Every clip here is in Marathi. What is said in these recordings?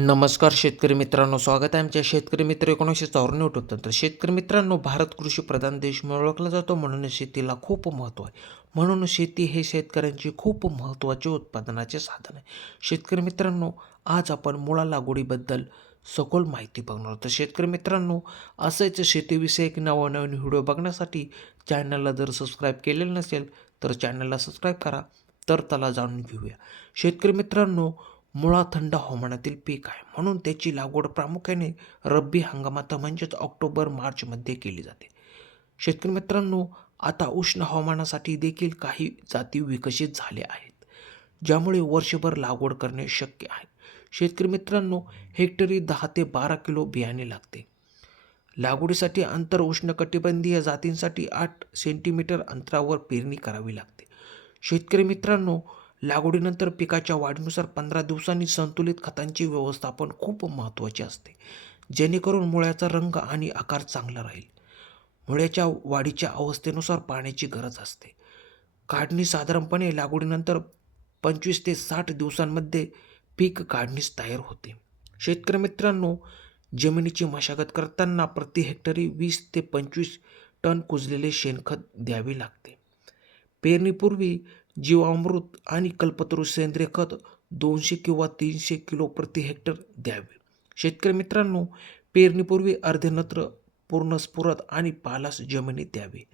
नमस्कार शेतकरी मित्रांनो, स्वागत आहे आमच्या शेतकरी मित्र 1994 यूट्यूब तर शेतकरी मित्रांनो, भारत कृषी प्रधान देश म्हणून ओळखला जातो. म्हणून शेतीला खूप महत्त्व आहे. म्हणून शेती हे शेतकऱ्यांची खूप महत्त्वाचे उत्पादनाचे साधन आहे. शेतकरी मित्रांनो, आज आपण मुळा लागवडीबद्दल सखोल माहिती बघणार आहोत. तर शेतकरी मित्रांनो, असेच शेतीविषयक नवनवीन व्हिडिओ बघण्यासाठी चॅनलला जर सबस्क्राईब केलेलं नसेल तर चॅनलला सबस्क्राईब करा. तर त्याला जाणून घेऊया. शेतकरी मित्रांनो, मुळा थंड हवामानातील पीक आहे, म्हणून त्याची लागवड प्रामुख्याने रब्बी हंगामात म्हणजेच ऑक्टोबर-मार्चमध्ये केली जाते. शेतकरी मित्रांनो, आता उष्ण हवामानासाठी देखील काही जाती विकसित झाल्या आहेत, ज्यामुळे वर्षभर लागवड करणे शक्य आहे. शेतकरी मित्रांनो, हेक्टरी 10 ते 12 किलो बियाणे लागते. लागवडीसाठी अंतर उष्णकटिबंधीय जातींसाठी 8 सेंटीमीटर अंतरावर पेरणी करावी लागते. शेतकरी मित्रांनो, लागवडीनंतर पिकाच्या वाढीनुसार 15 दिवसांनी संतुलित खतांचे व्यवस्थापन खूप महत्त्वाचे असते, जेणेकरून मुळ्याचा रंग आणि आकार चांगला राहील. मुळ्याच्या वाढीच्या अवस्थेनुसार पाण्याची गरज असते. काढणी साधारणपणे लागवडीनंतर 25 ते 60 दिवसांमध्ये पीक काढणीस तयार होते. शेतकरी मित्रांनो, जमिनीची मशागत करताना प्रति हेक्टरी 20 ते 25 टन कुजलेले शेणखत द्यावे लागते. पेरणीपूर्वी जीवामृत आणि कल्पतरू सेंद्रिय खत 200 किंवा 300 किलो प्रति हेक्टर द्यावे. शेतकरी मित्रांनो, पेरणीपूर्वी अर्धे नत्र, पूर्ण स्फुरद आणि पालास जमिनीत द्यावे.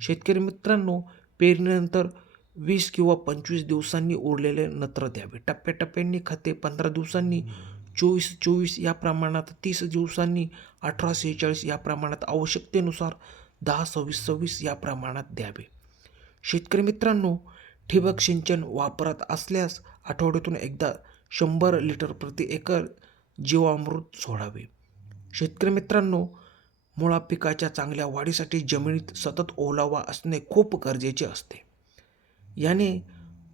शेतकरी मित्रांनो, पेरणीनंतर 20 किंवा 25 दिवसांनी उरलेले नत्र द्यावे. टप्प्याटप्प्यांनी खते 15 दिवसांनी 24-24 या प्रमाणात, 30 दिवसांनी 18-46 या प्रमाणात, आवश्यकतेनुसार 10-26-26 या प्रमाणात द्यावे. शेतकरी मित्रांनो, ठिबक सिंचन वापरत असल्यास आठवड्यातून एकदा 100 लिटर प्रति एकर जीवामृत सोडावे. शेतकरी मित्रांनो, मुळा पिकाच्या चांगल्या वाढीसाठी जमिनीत सतत ओलावा असणे खूप गरजेचे असते. याने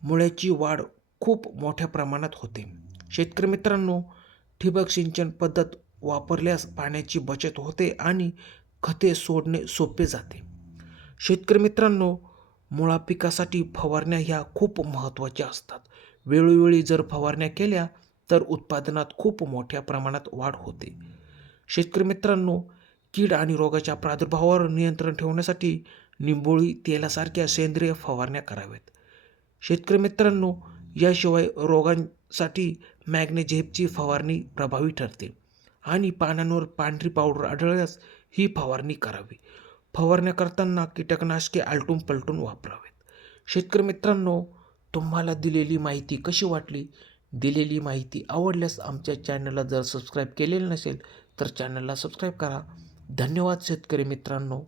मुळ्याची वाढ खूप मोठ्या प्रमाणात होते. शेतकरी मित्रांनो, ठिबक सिंचन पद्धत वापरल्यास पाण्याची बचत होते आणि खते सोडणे सोपे जाते. शेतकरी मित्रांनो, मुळा पिकासाठी फवारण्या ह्या खूप महत्त्वाच्या असतात. वेळोवेळी जर फवारण्या केल्या तर उत्पादनात खूप मोठ्या प्रमाणात वाढ होते. शेतकरी मित्रांनो, कीड आणि रोगाच्या प्रादुर्भावावर नियंत्रण ठेवण्यासाठी निंबोळी तेलासारख्या सेंद्रिय फवारण्या कराव्यात. शेतकरी मित्रांनो, याशिवाय रोगांसाठी मॅग्नेझेपची फवारणी प्रभावी ठरते आणि पानांवर पांढरी पावडर आढळल्यास ही फवारणी करावी. फवारण्या करताना कीटकनाशके आलटून पलटून वापरावेत. शेतकरी मित्रांनो, तुम्हाला दिलेली माहिती कशी वाटली? दिलेली माहिती आवडल्यास आमच्या चॅनलला जर सबस्क्राईब केलेलं नसेल तर चॅनलला सबस्क्राईब करा. धन्यवाद शेतकरी मित्रांनो.